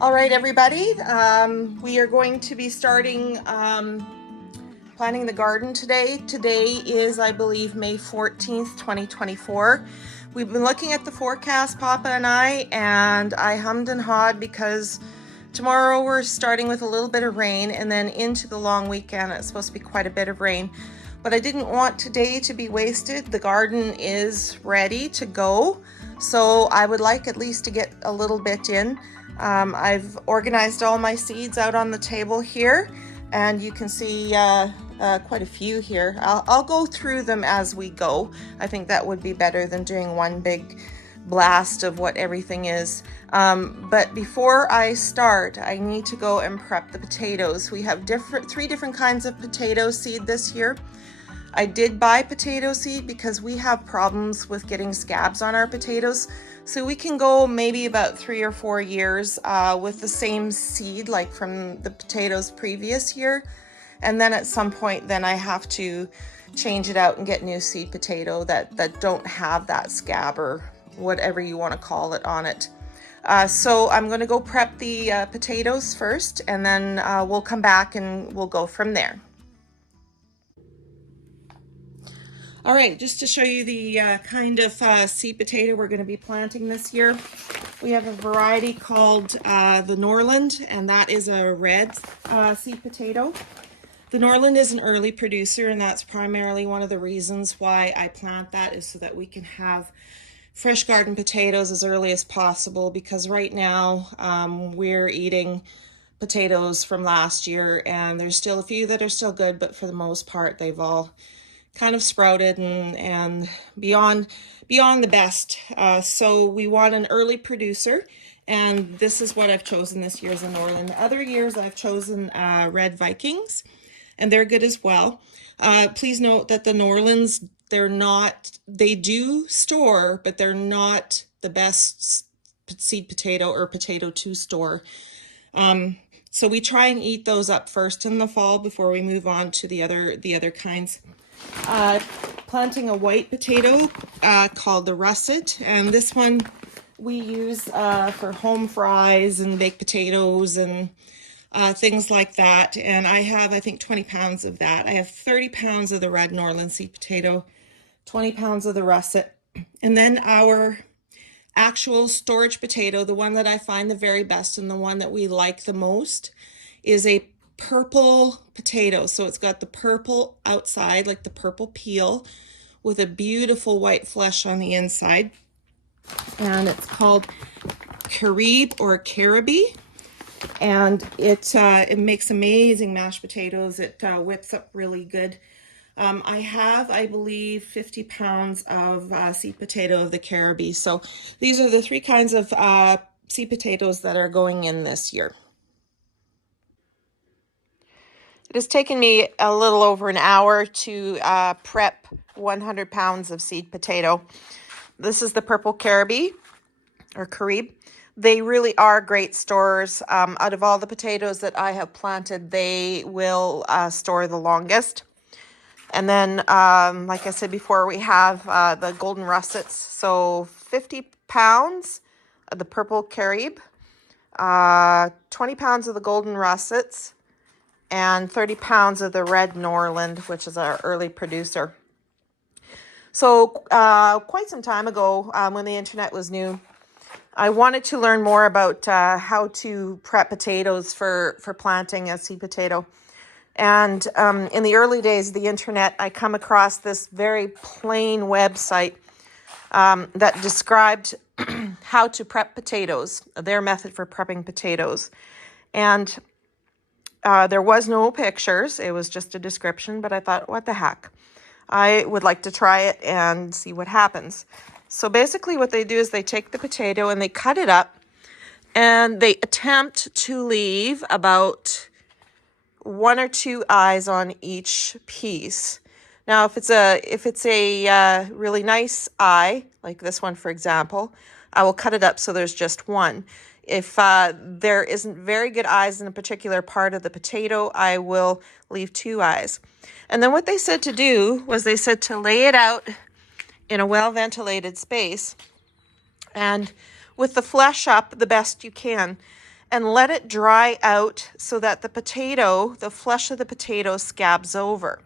All right, everybody. We are going to be starting planting the garden today. Today is, I believe, May 14th, 2024. We've been looking at the forecast, Papa and I hummed and hawed because tomorrow we're starting with a little bit of rain, and then into the long weekend it's supposed to be quite a bit of rain. But I didn't want today to be wasted. The garden is ready to go, so I would like at least to get a little bit in. I've organized all my seeds out on the table here, and you can see quite a few here. I'll go through them as we go. I think that would be better than doing one big blast of what everything is. But before I start, I need to go and prep the potatoes. We have three different kinds of potato seed this year. I did buy potato seed because we have problems with getting scabs on our potatoes. So we can go maybe about 3 or 4 years with the same seed, like from the potatoes previous year. And then at some point, then I have to change it out and get new seed potato that don't have that scab or whatever you want to call it on it. So I'm going to go prep the potatoes first, and then we'll come back and we'll go from there. All right, just to show you the kind of seed potato we're going to be planting this year. We have a variety called the Norland, and that is a red seed potato. The Norland is an early producer, and that's primarily one of the reasons why I plant that, is so that we can have fresh garden potatoes as early as possible, because right now we're eating potatoes from last year, and there's still a few that are still good, but for the most part they've all kind of sprouted and beyond the best. So we want an early producer, and this is what I've chosen this year as a Norland. Other years I've chosen Red Vikings, and they're good as well. Please note that the Norlands, they do store, but they're not the best seed potato or potato to store. So we try and eat those up first in the fall before we move on to the other kinds. Planting a white potato called the russet, and this one we use for home fries and baked potatoes and things like that. And I have, I think, 20 pounds of that. I have 30 pounds of the red Norland seed potato, 20 pounds of the russet, and then our actual storage potato, the one that I find the very best and the one that we like the most, is a purple potato. So it's got the purple outside, like the purple peel, with a beautiful white flesh on the inside. And it's called Carib or Caribe. And it makes amazing mashed potatoes. It whips up really good. I have, I believe, 50 pounds of seed potato of the Caribe. So these are the three kinds of seed potatoes that are going in this year. It has taken me a little over an hour to prep 100 pounds of seed potato. This is the purple Caribe or Carib. They really are great storers. Out of all the potatoes that I have planted, they will store the longest. And then, like I said before, we have the golden russets. So 50 pounds of the purple Caribe, 20 pounds of the golden russets, and 30 pounds of the red Norland, which is our early producer. So quite some time ago, when the internet was new, I wanted to learn more about how to prep potatoes for planting a seed potato. And in the early days of the internet, I come across this very plain website that described how to prep potatoes, their method for prepping potatoes. And there was no pictures. It was just a description, but I thought, what the heck? I would like to try it and see what happens. So basically what they do is they take the potato and they cut it up, and they attempt to leave about 1 or 2 eyes on each piece. Now, if it's a really nice eye, like this one, for example, I will cut it up so there's just one. If there isn't very good eyes in a particular part of the potato, I will leave 2 eyes. And then what they said to do was they said to lay it out in a well-ventilated space and with the flesh up the best you can. and let it dry out so that the potato, the flesh of the potato, scabs over.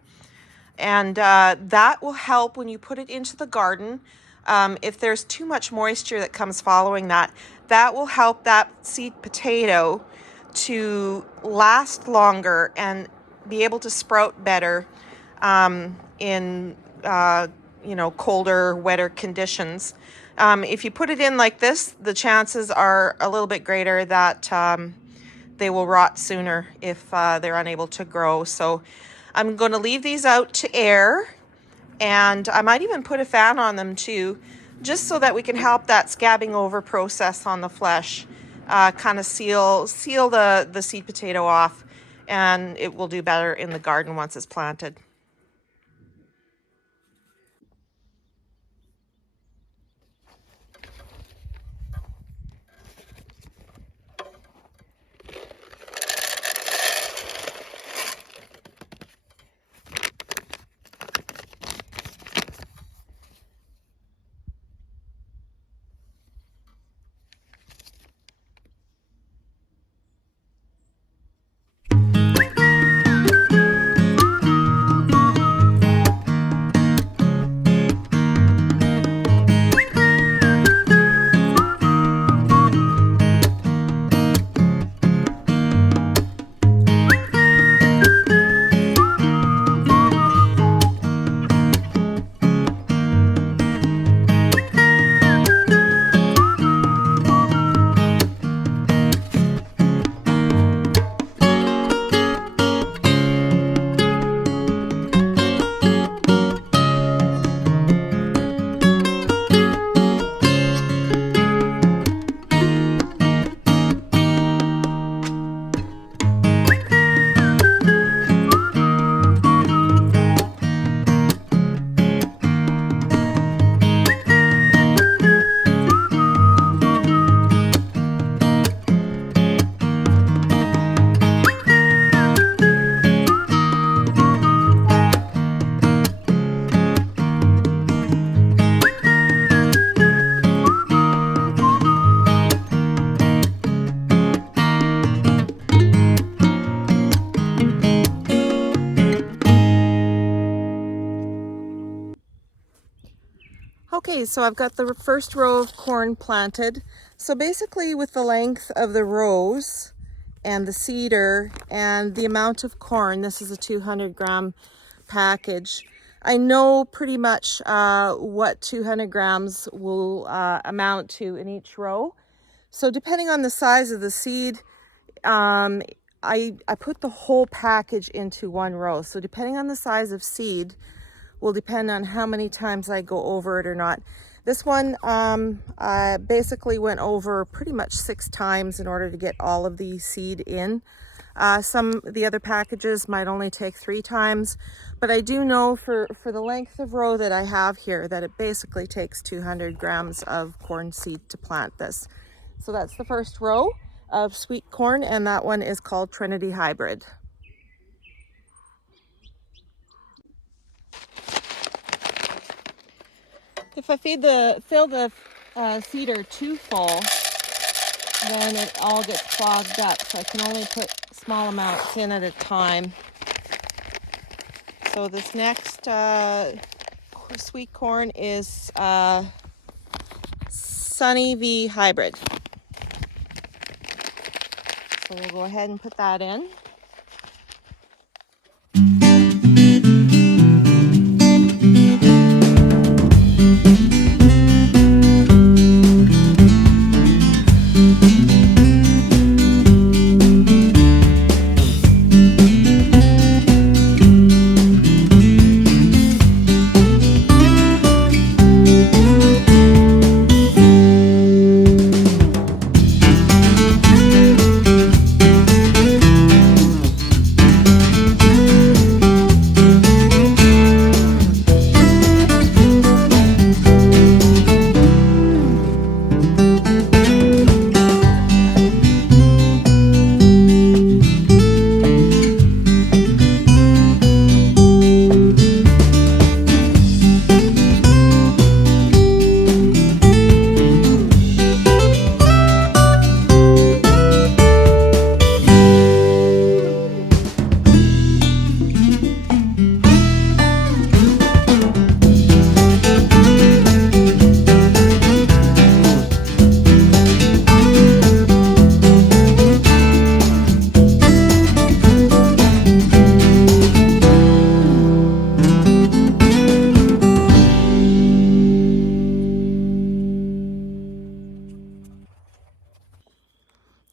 And that will help when you put it into the garden. If there's too much moisture that comes following that, that will help that seed potato to last longer and be able to sprout better in colder, wetter conditions. If you put it in like this, the chances are a little bit greater that they will rot sooner if they're unable to grow. So I'm going to leave these out to air, and I might even put a fan on them too, just so that we can help that scabbing over process on the flesh kind of seal the seed potato off, and it will do better in the garden once it's planted. Okay, so I've got the first row of corn planted. So basically with the length of the rows and the seeder and the amount of corn, this is a 200-gram package, I know pretty much what 200 grams will amount to in each row. So depending on the size of the seed, I put the whole package into one row. So depending on the size of seed will depend on how many times I go over it or not. This one I basically went over pretty much 6 times in order to get all of the seed in. Some of the other packages might only take 3 times, but I do know for the length of row that I have here that it basically takes 200 grams of corn seed to plant this. So that's the first row of sweet corn, and that one is called Trinity Hybrid. If I fill the seeder too full, then it all gets clogged up. So I can only put small amounts in at a time. So this next sweet corn is Sunny V Hybrid. So we'll go ahead and put that in.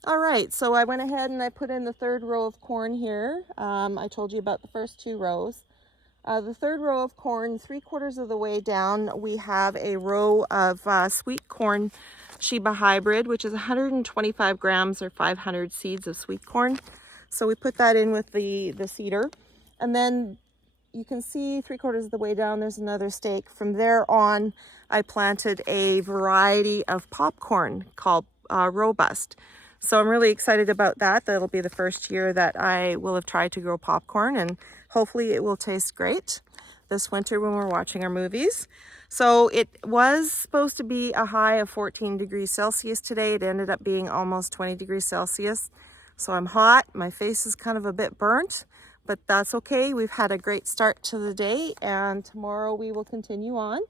All right, so I went ahead and I put in the third row of corn here. I told you about the first 2 rows. The third row of corn, 3/4 of the way down, we have a row of sweet corn Sheba hybrid, which is 125 grams or 500 seeds of sweet corn. So we put that in with the seeder. And then you can see 3/4 of the way down, there's another stake. From there on, I planted a variety of popcorn called Robust. So I'm really excited about that. That'll be the first year that I will have tried to grow popcorn, and hopefully it will taste great this winter when we're watching our movies. So it was supposed to be a high of 14 degrees Celsius today. It ended up being almost 20 degrees Celsius. So I'm hot. My face is kind of a bit burnt, but that's okay. We've had a great start to the day, and tomorrow we will continue on.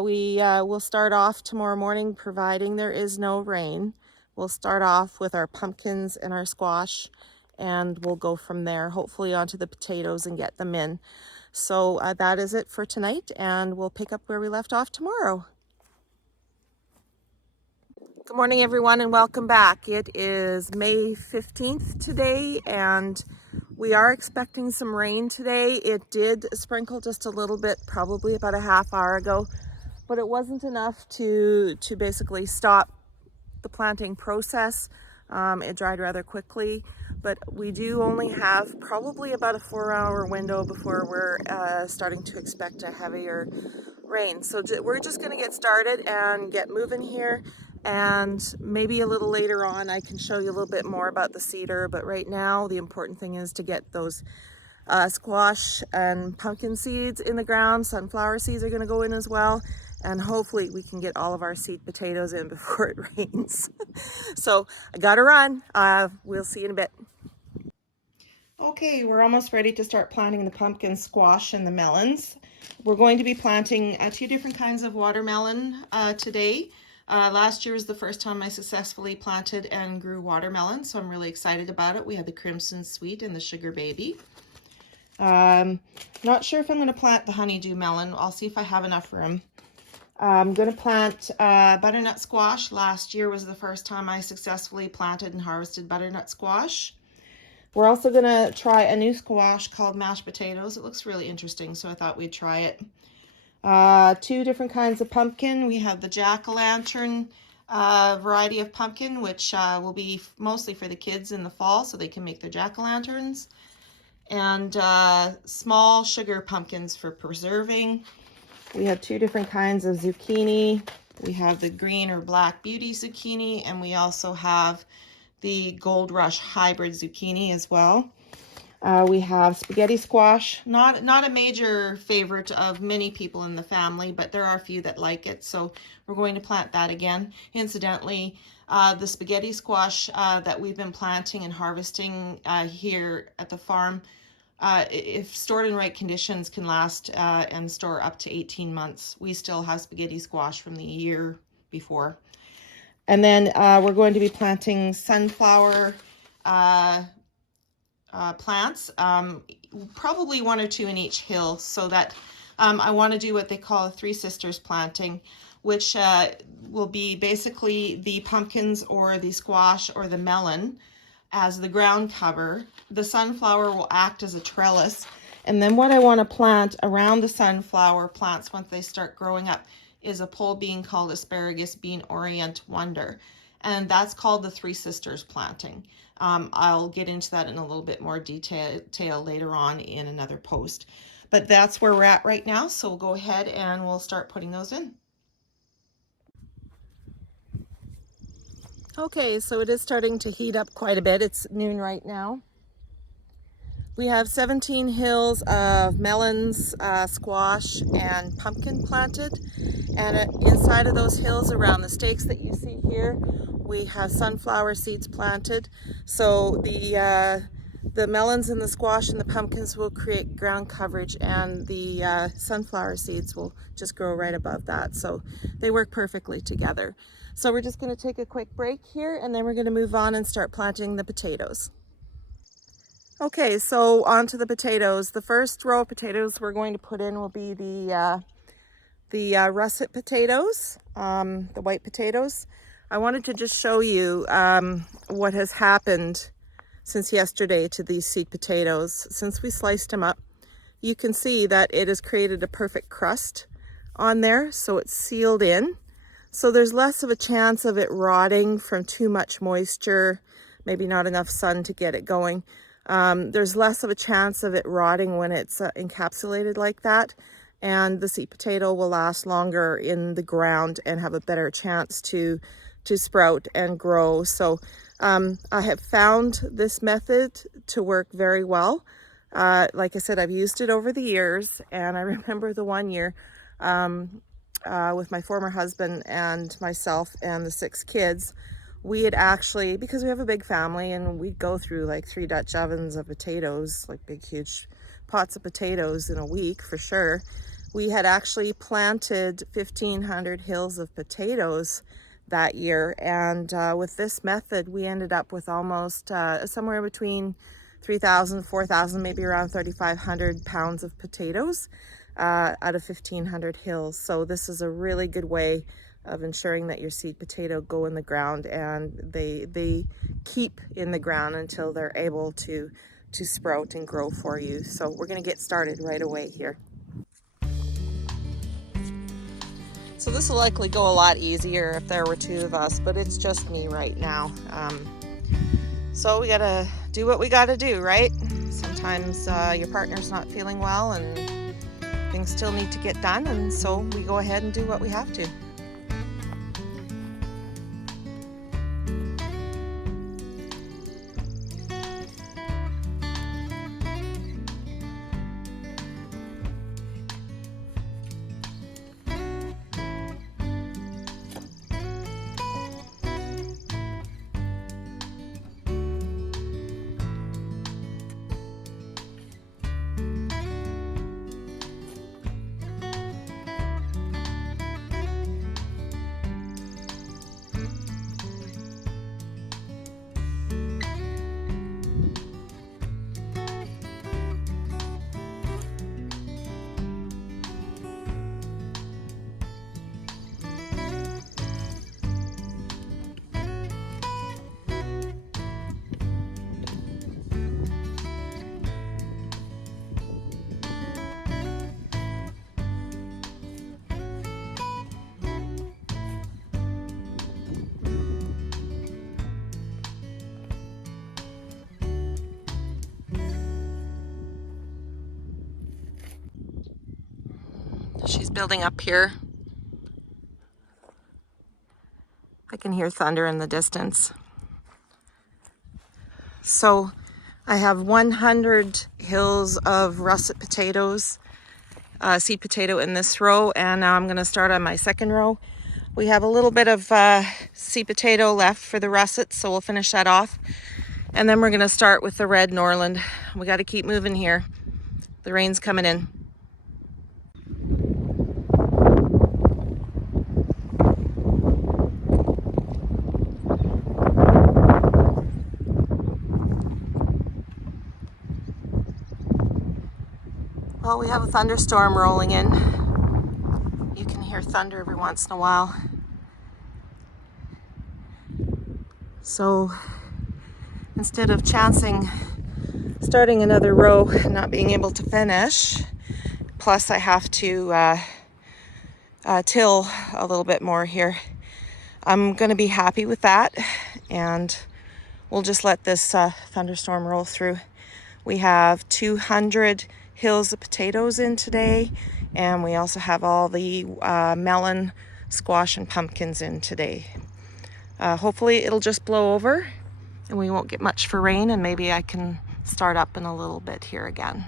We will start off tomorrow morning, providing there is no rain. We'll start off with our pumpkins and our squash, and we'll go from there, hopefully onto the potatoes and get them in. So that is it for tonight, and we'll pick up where we left off tomorrow. Good morning, everyone, and welcome back. It is May 15th today, and we are expecting some rain today. It did sprinkle just a little bit, probably about a half hour ago, but it wasn't enough to basically stop the planting process. It dried rather quickly, but we do only have probably about a 4-hour window before we're starting to expect a heavier rain. So we're just going to get started and get moving here, and maybe a little later on I can show you a little bit more about the cedar, but right now the important thing is to get those squash and pumpkin seeds in the ground. Sunflower seeds are going to go in as well, and hopefully we can get all of our seed potatoes in before it rains. So I gotta run. We'll see you in a bit. Okay, we're almost ready to start planting the pumpkin, squash, and the melons. We're going to be planting 2 different kinds of watermelon today. Last year was the first time I successfully planted and grew watermelon, so I'm really excited about it. We had the Crimson Sweet and the Sugar Baby. Not sure if I'm going to plant the honeydew melon. I'll see if I have enough room. I'm going to plant butternut squash. Last year was the first time I successfully planted and harvested butternut squash. We're also going to try a new squash called mashed potatoes. It looks really interesting, so I thought we'd try it. 2 different kinds of pumpkin. We have the jack-o'-lantern variety of pumpkin, which will be mostly for the kids in the fall so they can make their jack-o'-lanterns. And small sugar pumpkins for preserving. We have 2 different kinds of zucchini. We have the green or black beauty zucchini, and we also have the Gold Rush hybrid zucchini as well. We have spaghetti squash, not a major favorite of many people in the family, but there are a few that like it, so we're going to plant that again. Incidentally, the spaghetti squash that we've been planting and harvesting here at the farm, if stored in right conditions, can last and store up to 18 months. We still have spaghetti squash from the year before. And then we're going to be planting sunflower plants, probably 1 or 2 in each hill, so that I want to do what they call a 3 sisters planting, which will be basically the pumpkins or the squash or the melon as the ground cover. The sunflower will act as a trellis, and then what I want to plant around the sunflower plants once they start growing up is a pole bean called Asparagus Bean Orient Wonder, and that's called the 3 sisters planting. I'll get into that in a little bit more detail later on in another post, but that's where we're at right now, so we'll go ahead and we'll start putting those in. Okay, so it is starting to heat up quite a bit. It's noon right now. We have 17 hills of melons, squash, and pumpkin planted. And inside of those hills, around the stakes that you see here, we have sunflower seeds planted. So the melons and the squash and the pumpkins will create ground coverage, and the sunflower seeds will just grow right above that. So they work perfectly together. So we're just going to take a quick break here, and then we're going to move on and start planting the potatoes. Okay, so on to the potatoes. The first row of potatoes we're going to put in will be the russet potatoes, the white potatoes. I wanted to just show you, what has happened since yesterday to these sweet potatoes. Since we sliced them up, you can see that it has created a perfect crust on there, so it's sealed in. So there's less of a chance of it rotting from too much moisture, maybe not enough sun to get it going. There's less of a chance of it rotting when it's encapsulated like that. And the sweet potato will last longer in the ground and have a better chance to sprout and grow. So I have found this method to work very well. Like I said, I've used it over the years, and I remember the one year with my former husband and myself and the 6 kids, we had actually, because we have a big family and we'd go through like 3 Dutch ovens of potatoes, like big huge pots of potatoes in a week for sure. We had actually planted 1,500 hills of potatoes that year, and with this method we ended up with almost somewhere between 3,000, 4,000, maybe around 3,500 pounds of potatoes out of 1,500 hills. So this is a really good way of ensuring that your seed potato go in the ground, and they keep in the ground until they're able to sprout and grow for you. So we're going to get started right away here. So this will likely go a lot easier if there were 2 of us, but it's just me right now. So we gotta do what we gotta do, right? Sometimes your partner's not feeling well and things still need to get done, and so we go ahead and do what we have to. She's building up here. I can hear thunder in the distance. So I have 100 hills of russet potatoes, seed potato in this row, and now I'm going to start on my second row. We have a little bit of seed potato left for the russet, so we'll finish that off. And then we're going to start with the red Norland. We got to keep moving here. The rain's coming in. Well, we have a thunderstorm rolling in. You can hear thunder every once in a while. So instead of chancing starting another row and not being able to finish, plus I have to till a little bit more here, I'm going to be happy with that, and we'll just let this thunderstorm roll through. We have 200 hills of potatoes in today, and we also have all the melon, squash, and pumpkins in today. Hopefully it'll just blow over and we won't get much for rain, and maybe I can start up in a little bit here again.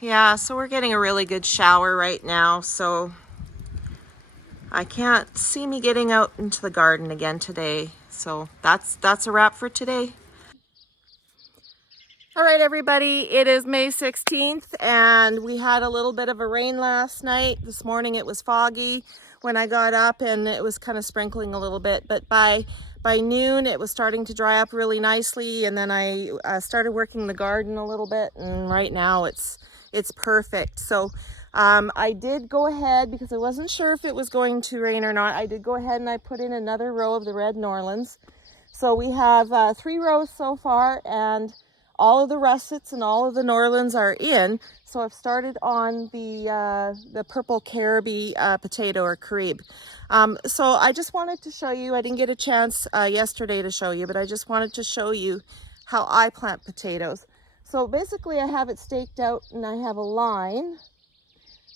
Yeah, so we're getting a really good shower right now, so I can't see me getting out into the garden again today. So that's a wrap for today. All right, everybody, it is May 16th, and we had a little bit of a rain last night. This morning it was foggy when I got up, and it was kind of sprinkling a little bit, but by noon it was starting to dry up really nicely, and then I started working the garden a little bit, and right now it's perfect. So I did go ahead, because I wasn't sure if it was going to rain or not, I did go ahead and I put in another row of the red Norlands. So we have 3 rows so far, and all of the russets and all of the Norlands are in. So I've started on the purple Caribe potato, or Caribe. So I just wanted to show you, I didn't get a chance yesterday to show you, but I just wanted to show you how I plant potatoes. So basically I have it staked out and I have a line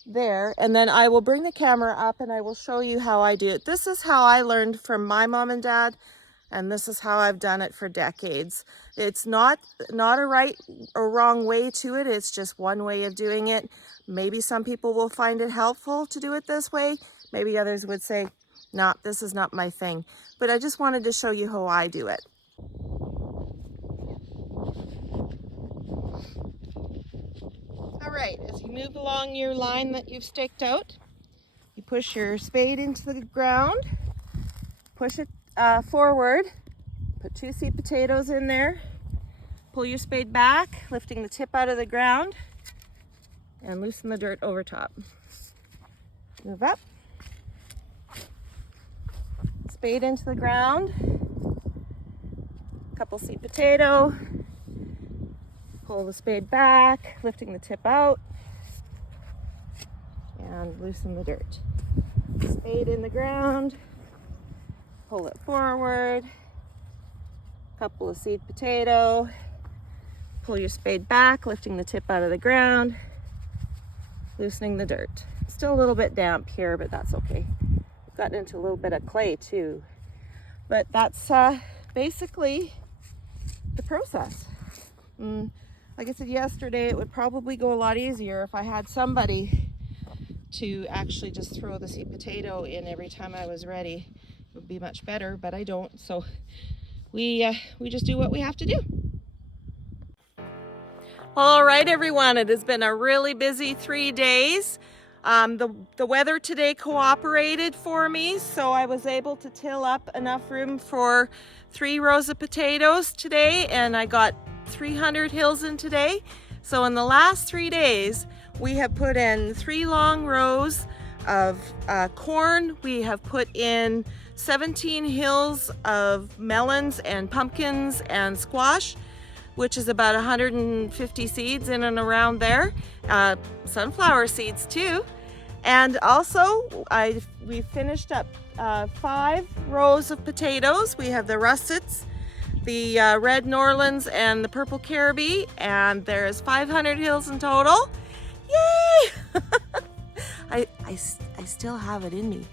there, and then I will bring the camera up and I will show you how I do it. This is how I learned from my mom and dad, and this is how I've done it for decades. It's not a right or wrong way to it, it's just one way of doing it. Maybe some people will find it helpful to do it this way, maybe others would say, nah, this is not my thing. But I just wanted to show you how I do it. All right, as you move along your line that you've staked out, you push your spade into the ground, push it forward, put 2 seed potatoes in there, pull your spade back, lifting the tip out of the ground, and loosen the dirt over top. Move up, spade into the ground, couple seed potato, pull the spade back, lifting the tip out, and loosen the dirt. Spade in the ground, pull it forward, couple of seed potato, pull your spade back, lifting the tip out of the ground, loosening the dirt. Still a little bit damp here, but that's okay. We've gotten into a little bit of clay too. But that's basically the process. Like I said yesterday, it would probably go a lot easier if I had somebody to actually just throw the seed potato in every time I was ready. It would be much better, but I don't. So we just do what we have to do. All right, everyone, it has been a really busy 3 days. The weather today cooperated for me, so I was able to till up enough room for 3 rows of potatoes today, and I got 300 hills in today. So in the last 3 days, we have put in 3 long rows of corn. We have put in 17 hills of melons and pumpkins and squash, which is about 150 seeds in and around there. Sunflower seeds too. And also, we finished up 5 rows of potatoes. We have the russets, the red Norlands, and the purple Caribe, and there's 500 hills in total. Yay! I still have it in me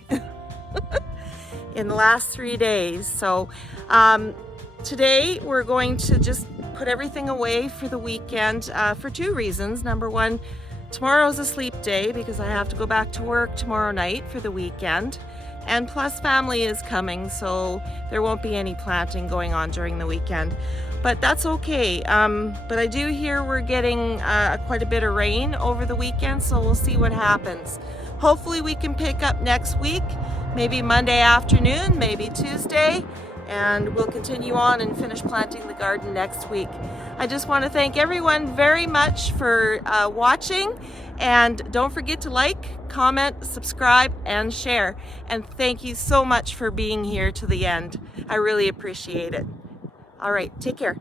in the last 3 days. So today we're going to just put everything away for the weekend for 2 reasons. Number one, tomorrow's a sleep day because I have to go back to work tomorrow night for the weekend. And plus family is coming, so there won't be any planting going on during the weekend. But that's okay. But I do hear we're getting quite a bit of rain over the weekend, so we'll see what happens. Hopefully we can pick up next week, maybe Monday afternoon, maybe Tuesday, and we'll continue on and finish planting the garden next week. I just want to thank everyone very much for watching, and don't forget to like, comment, subscribe, and share. And thank you so much for being here to the end. I really appreciate it. All right, take care.